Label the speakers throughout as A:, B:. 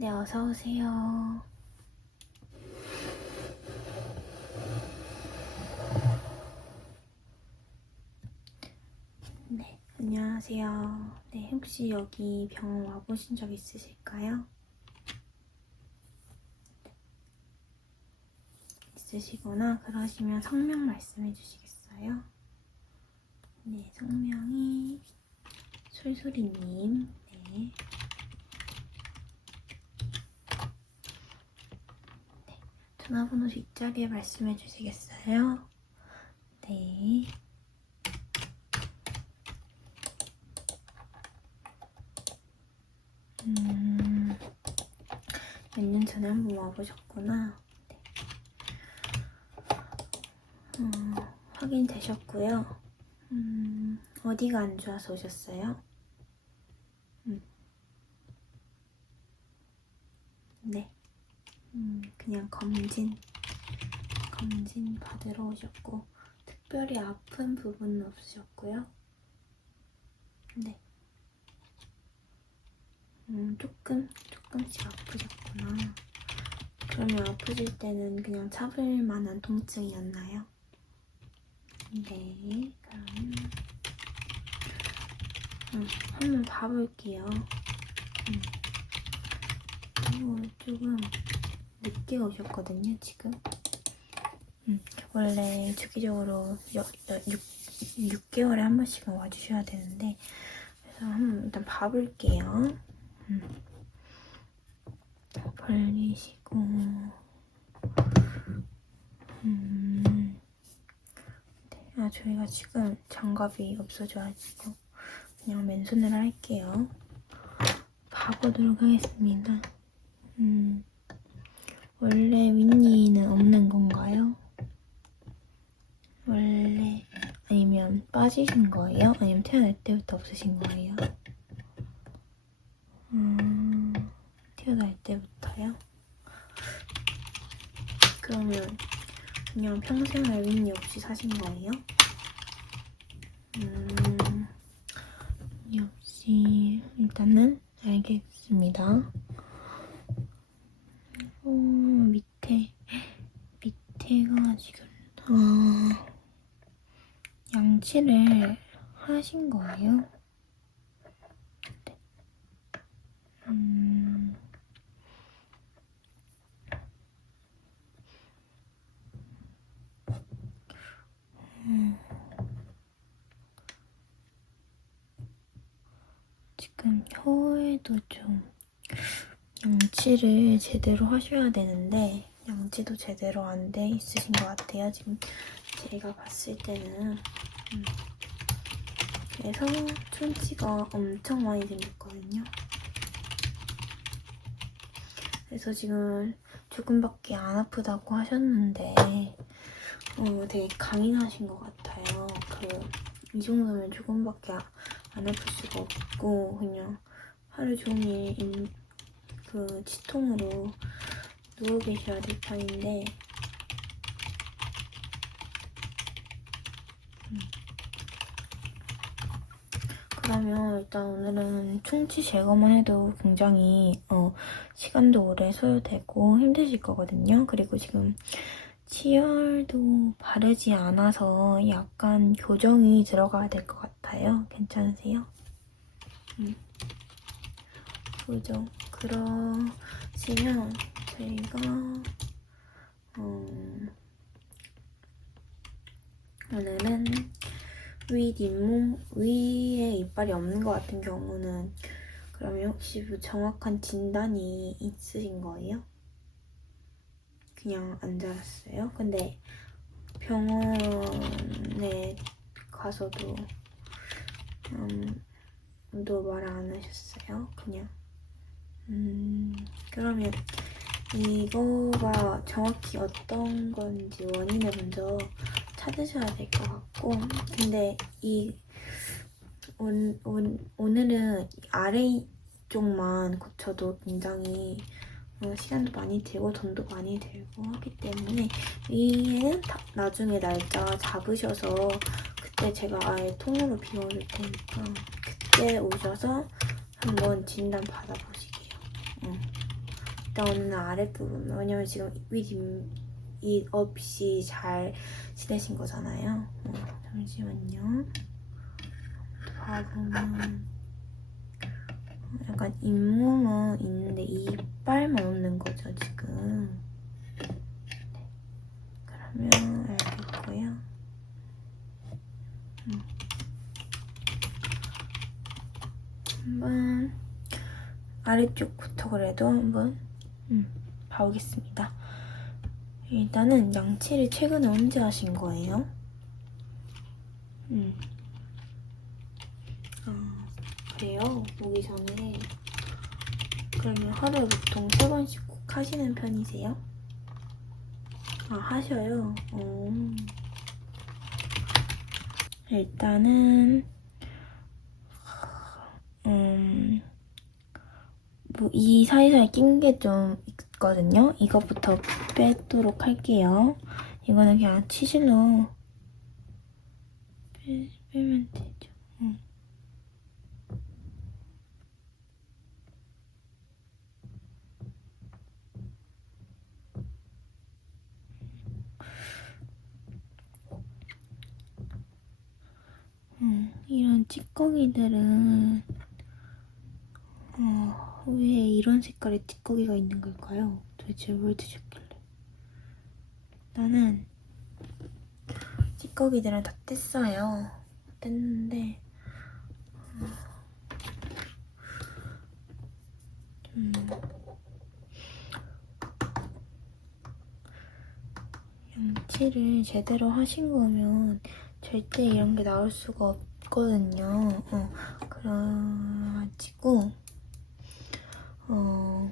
A: 네, 어서 오세요. 네, 안녕하세요. 네, 혹시 여기 병원 와보신 적 있으실까요? 있으시거나 그러시면 성명 말씀해 주시겠어요? 네, 성명이 솔솔이님. 네. 전화번호 뒷자리에 말씀해 주시겠어요? 네. 음, 몇 년 전에 한 번 와보셨구나. 네. 어, 확인되셨고요. 음, 어디가 안 좋아서 오셨어요? 음. 네. 음, 그냥 검진, 검진 받으러 오셨고, 특별히 아픈 부분은 없으셨고요. 네. 음, 조금, 조금씩 아프셨구나. 그러면 아프실 때는 그냥 참을 만한 통증이었나요? 네, 그러면, 음, 한번 봐볼게요. 음. 오, 조금 늦게 오셨거든요, 지금. 음, 원래 주기적으로 여, 여, 6, 6개월에 한 번씩은 와주셔야 되는데, 그래서 한번 일단 봐볼게요. 음. 벌리시고, 음. 네, 아, 저희가 지금 장갑이 없어져가지고, 그냥 맨손으로 할게요. 봐보도록 하겠습니다. 음. 원래 윗니는 없는 건가요? 원래 아니면 빠지신 거예요? 아니면 태어날 때부터 없으신 거예요? 음, 태어날 때부터요? 그러면 그냥 평생을 윗니 없이 사신 거예요? 음, 윗니 없이 일단은 알겠습니다. 어, 밑에, 밑에가 지금, 아, 양치를 하신 거예요? 네. 음, 음. 지금 혀에도 좀 양치를 제대로 하셔야 되는데 양치도 제대로 안 돼 있으신 것 같아요. 지금 제가 봤을 때는 음. 그래서 충치가 엄청 많이 생겼거든요. 그래서 지금 조금밖에 안 아프다고 하셨는데 어, 되게 강인하신 것 같아요. 그 이 정도면 조금밖에 안 아플 수가 없고 그냥 하루 종일 인- 그 치통으로 누워 계셔야 될 판인데 음. 그러면 일단 오늘은 충치 제거만 해도 굉장히 어, 시간도 오래 소요되고 힘드실 거거든요. 그리고 지금 치열도 바르지 않아서 약간 교정이 들어가야 될 것 같아요. 괜찮으세요? 음. 교정. 그러시면 저희가 음, 오늘은 위 잇몸 위에 이빨이 없는 것 같은 경우는 그러면 혹시 뭐 정확한 진단이 있으신 거예요? 그냥 안 자랐어요? 근데 병원에 가서도 음, 또말안 하셨어요? 그냥 음, 그러면 이거가 정확히 어떤 건지 원인을 먼저 찾으셔야 될 것 같고 근데 이 온, 온, 오늘은 아래 쪽만 고쳐도 굉장히 어, 시간도 많이 들고 돈도 많이 들고 하기 때문에 위에는 다- 나중에 날짜 잡으셔서 그때 제가 아예 통으로 비워줄 테니까 그때 오셔서 한번 진단 받아보시게요. 응. 일단 오늘 아랫부분 왜냐면 지금 윗입 없이 잘 지내신 거잖아요. 어, 잠시만요. 봐보면 약간 잇몸은 있는데 이빨만 없는 거죠 지금. 네. 그러면 알겠고요. 음. 한번 아래쪽부터 그래도 한번 음, 봐보겠습니다. 일단은 양치를 최근에 언제 하신 거예요? 음. 아, 그래요? 오기 전에. 그러면 하루에 보통 세 번씩 꼭 하시는 편이세요? 아, 하셔요? 어. 일단은, 음, 뭐, 이 사이사이 낀 게 좀 있거든요? 이것부터 빼도록 할게요. 이거는 그냥 치실로 빼, 빼면 되죠. 응. 음, 이런 찌꺼기들은 어, 왜 이런 색깔의 찌꺼기가 있는 걸까요? 도대체 뭘 드셨길래? 나는 찌꺼기들은 다 뗐어요. 뗐는데 어, 음, 양치를 제대로 하신 거면 절대 이런 게 나올 수가 없 거든요. 어, 그래가지고 어,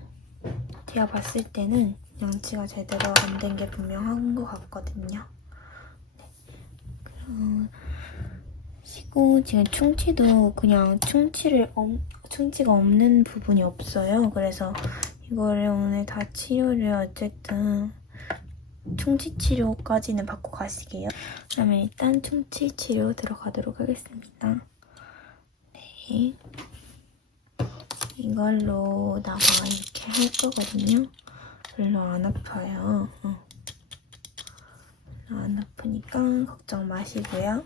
A: 제가 봤을 때는 양치가 제대로 안 된 게 분명한 것 같거든요. 네. 그럼 시고 지금 충치도 그냥 충치를 엄, 충치가 없는 부분이 없어요. 그래서 이거를 오늘 다 치료를 어쨌든 충치 치료까지는 받고 가시게요. 그러면 일단 충치 치료 들어가도록 하겠습니다. 네. 이걸로 나가 이렇게 할 거거든요. 별로 안 아파요. 어. 안 아프니까 걱정 마시고요.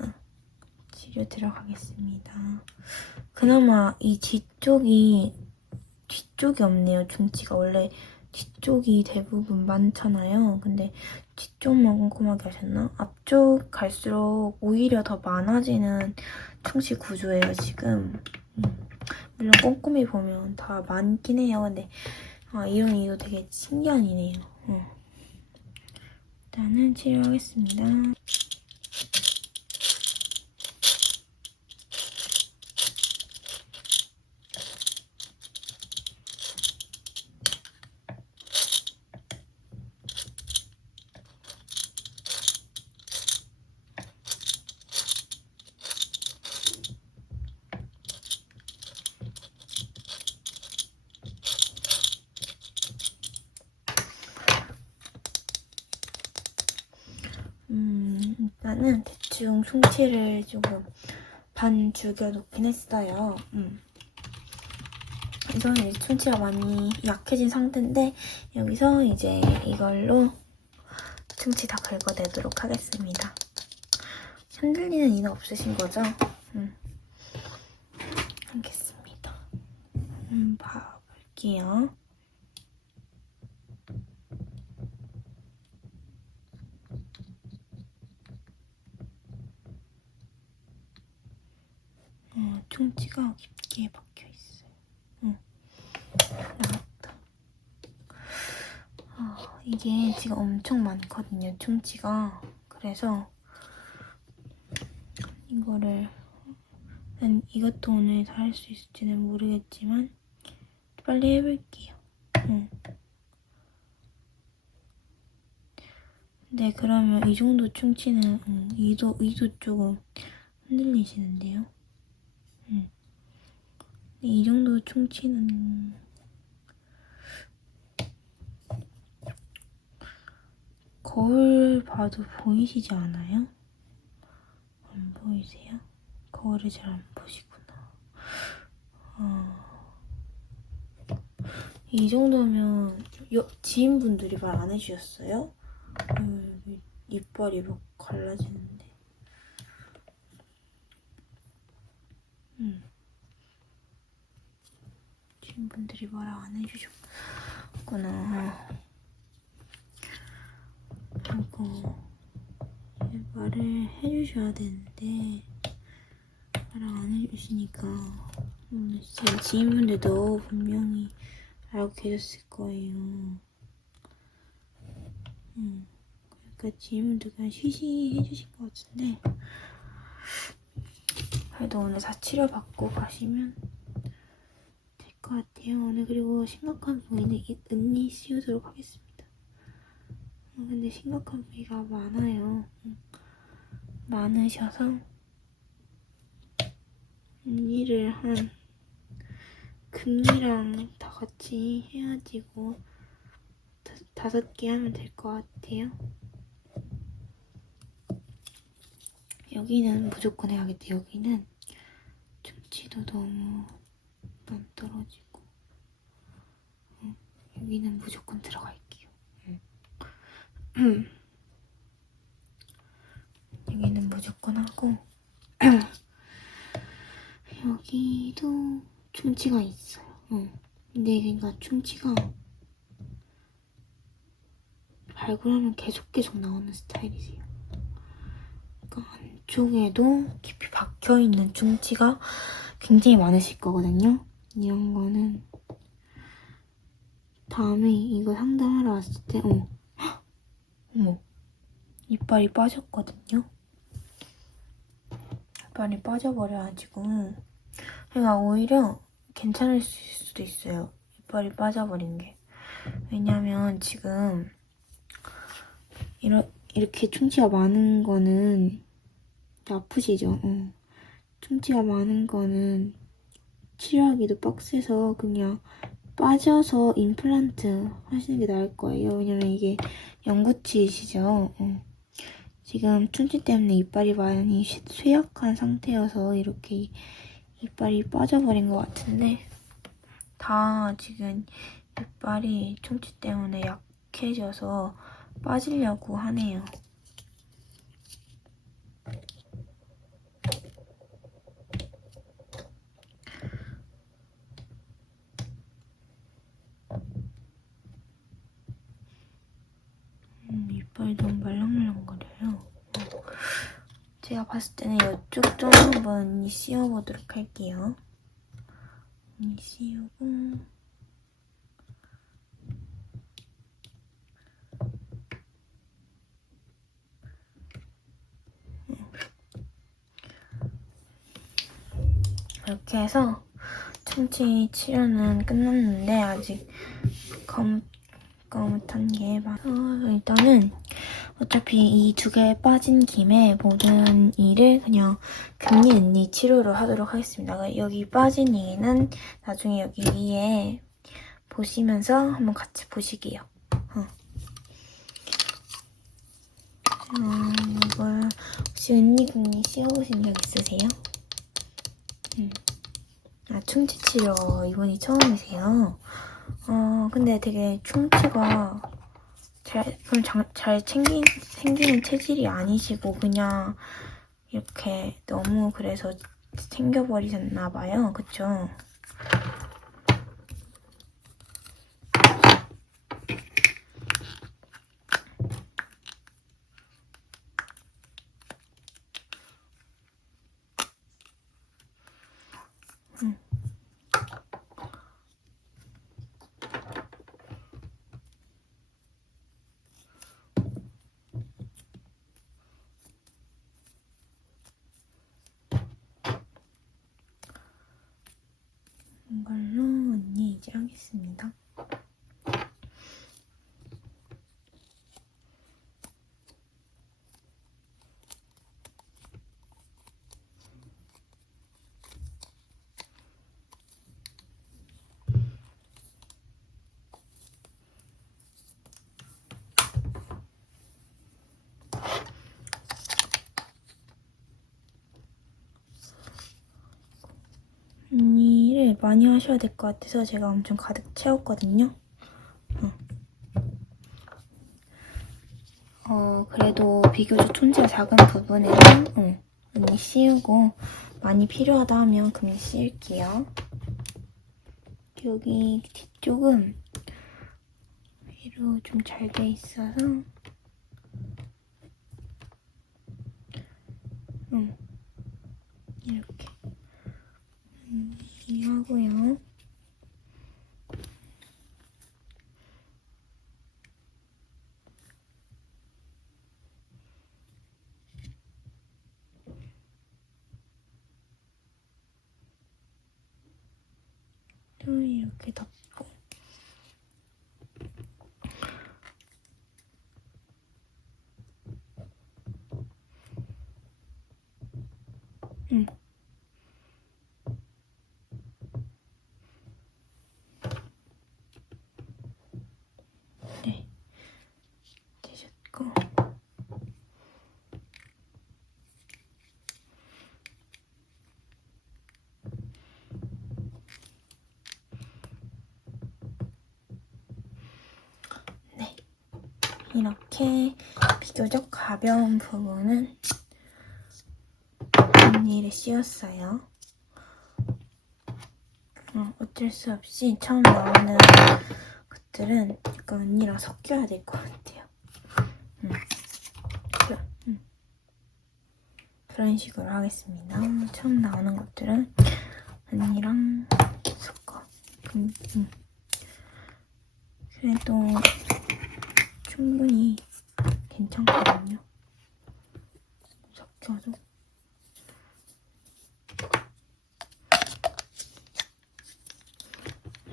A: 어. 치료 들어가겠습니다. 그나마 이 뒤쪽이 뒤쪽이 없네요. 중치가 원래 뒤쪽이 대부분 많잖아요. 근데 뒤쪽만 꼼꼼하게 하셨나? 앞쪽 갈수록 오히려 더 많아지는 충치 구조예요, 지금. 음. 물론 꼼꼼히 보면 다 많긴 해요. 근데 아, 이런 이유 되게 신기한 이네요. 어. 일단은 치료하겠습니다. 음, 일단은 충치를 조금 반 죽여놓긴 했어요. 음. 이거는 충치가 많이 약해진 상태인데 여기서 이제 이걸로 충치 다 긁어내도록 하겠습니다. 흔들리는 이는 없으신 거죠? 음. 알겠습니다. 음, 봐볼게요. 어, 충치가 깊게 박혀 있어요. 응. 나왔다. 아, 이게 지금 엄청 많거든요, 충치가. 그래서 이거를 난 이것도 오늘 다 할 수 있을지는 모르겠지만 빨리 해볼게요. 응. 네, 그러면 이 정도 충치는 음, 이도 이도 조금 흔들리시는데요. 음. 이 정도 충치는 거울 봐도 보이시지 않아요? 안 보이세요? 거울을 잘 안 보시구나. 어... 이 정도면 여, 지인분들이 말 안 해주셨어요? 음, 이빨이 막 갈라지는데. 음. 지인분들이 말안 해주셨구나. 이거 말을 해주셔야 되는데 말을 안 해주시니까 음, 제 지인분들도 분명히 알고 계셨을 거예요. 음, 그러니까 지인분들 그냥 쉬쉬 해주신 것 같은데 그래도 오늘 다 치료받고 가시면 될 것 같아요. 오늘 그리고 심각한 부위는 이- 은니 씌우도록 하겠습니다. 어, 근데 심각한 부위가 많아요. 음, 많으셔서 일을 한 금리랑 다 같이 다, 다섯 개 하면 될 것 같아요. 여기는 무조건 해야겠다. 여기는 충치도 너무 안 떨어지고 응, 여기는 무조건 들어갈게요. 응. 여기는 무조건 하고 여기도 충치가 있어요. 응. 근데 그러니까 충치가 발굴하면 계속 계속 나오는 스타일이세요. 안쪽에도 깊이 박혀 있는 충치가 굉장히 많으실 거거든요. 이런 거는 다음에 이거 상담하러 왔을 때, 어, 헉! 어머, 이빨이 빠졌거든요. 이빨이 빠져버려가지고 그러니까 오히려 괜찮을 수도 있어요. 이빨이 빠져버린 게. 왜냐면 지금 이러, 이렇게 충치가 많은 거는 아프시죠? 어. 충치가 많은 거는 치료하기도 빡세서 그냥 빠져서 임플란트 하시는 게 나을 거예요. 왜냐면 이게 영구치이시죠? 어. 지금 충치 때문에 이빨이 많이 쇠- 쇠약한 상태여서 이렇게 이빨이 빠져버린 것 같은데 다 지금 이빨이 충치 때문에 약해져서 빠지려고 하네요. 음, 이빨이 너무 말랑말랑거려요. 어. 제가 봤을 때는 이쪽 좀 한번 씌워보도록 할게요. 이 씌우고 이렇게 해서 충치 치료는 끝났는데 아직 검, 검은 게 많아서 일단은 어차피 이 두 개 빠진 김에 모든 일을 그냥 금리 은리 치료를 하도록 하겠습니다. 여기 빠진 이는 나중에 여기 위에 보시면서 한번 같이 보시게요. 어. 음, 이걸 혹시 은니 금리 씌워보신 적 있으세요? 음. 아, 충치 치료 이번이 처음이세요? 어, 근데 되게 충치가 잘, 장, 잘 챙기, 생기는 체질이 아니시고, 그냥, 이렇게 너무 그래서 생겨버리셨나 봐요. 그쵸? 음. 이걸로 언니 이제 하겠습니다. 많이 하셔야 될 것 같아서 제가 엄청 가득 채웠거든요. 어. 어, 그래도 비교적 촌지가 작은 부분에는 어, 언니 씌우고 많이 필요하다 하면 그냥 씌울게요. 여기 뒤쪽은 위로 좀 잘 돼 있어서 응. 이렇게 음, 이 하고요. 또 이렇게 덮고 응. 네. 되셨고. 네. 이렇게 비교적 가벼운 부분은 언니를 씌웠어요. 어, 어쩔 수 없이 처음 나오는 것들은 약간 언니랑 섞여야 될 것 같아요. 음. 음. 그런 식으로 하겠습니다. 처음 나오는 것들은 언니랑 섞어. 음, 음. 그래도 충분히 괜찮거든요. 섞여도.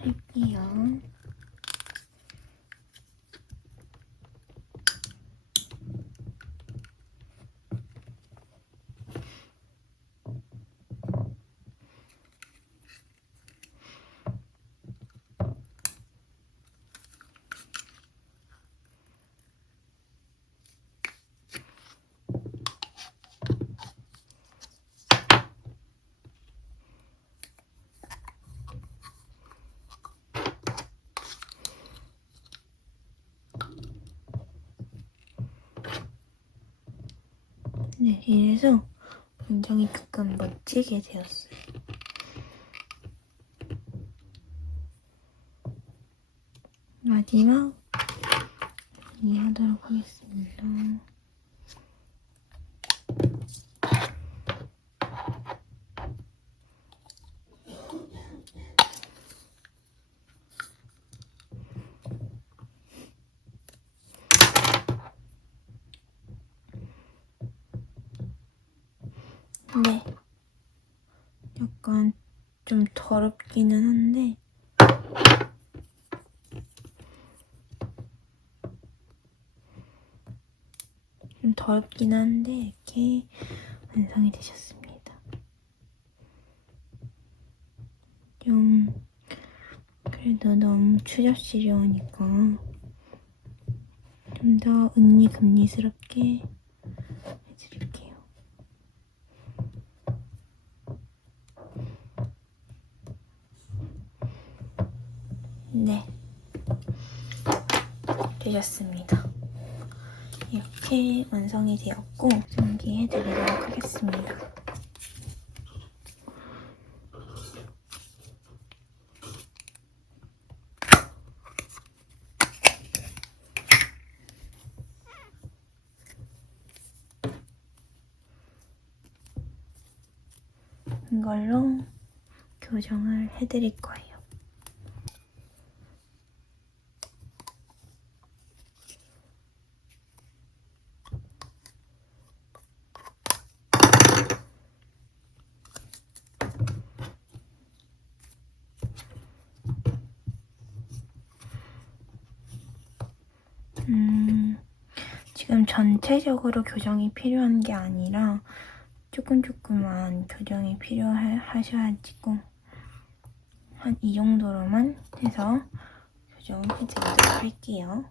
A: 할게요. 네, 이래서 굉장히 조금 멋지게 되었어요. 마지막 이해하도록 하겠습니다. 네. 약간 좀 더럽기는 한데 좀 더럽긴 한데 이렇게 완성이 되셨습니다. 좀 그래도 너무 추잡스러우니까 좀 더 은니 금리스럽게 해드릴게요. 네. 되셨습니다. 이렇게 완성이 되었고 전기해 드리도록 하겠습니다. 이걸로 교정을 해드릴 거예요. 음, 지금 전체적으로 교정이 필요한 게 아니라 조금 조금만 교정이 필요하셔가지고 한 이 정도로만 해서 교정을 해드리도록 할게요.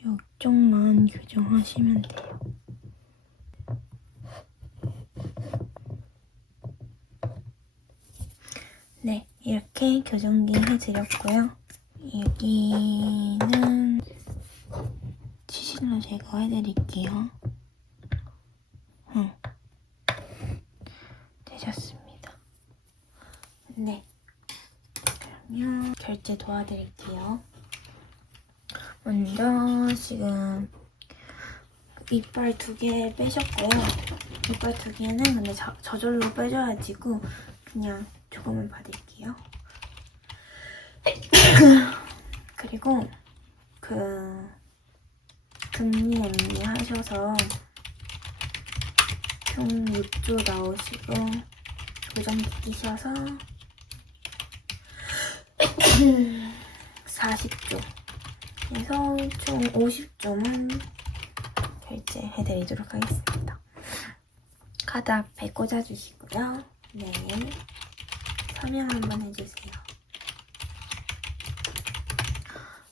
A: 이 쪽만 교정하시면 돼요. 네, 이렇게 교정기 해드렸고요. 여기는 치실로 제거해드릴게요. 응. 되셨습니다. 네. 그러면 결제 도와드릴게요. 먼저 지금 이빨 두 개 빼셨고요. 이빨 두 개는 근데 저, 저절로 빼줘야지고 그냥 조금만 받을게요. 그리고 그 금리 엠리 하셔서 총 6조 나오시고 조정기 끼셔서 40조 그래서 총 50조만 결제해드리도록 하겠습니다. 카드 앞에 꽂아주시고요. 네. 서명 한번 해주세요.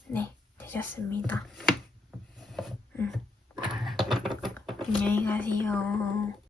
A: 네, 되셨습니다. 음. 안녕히 가세요.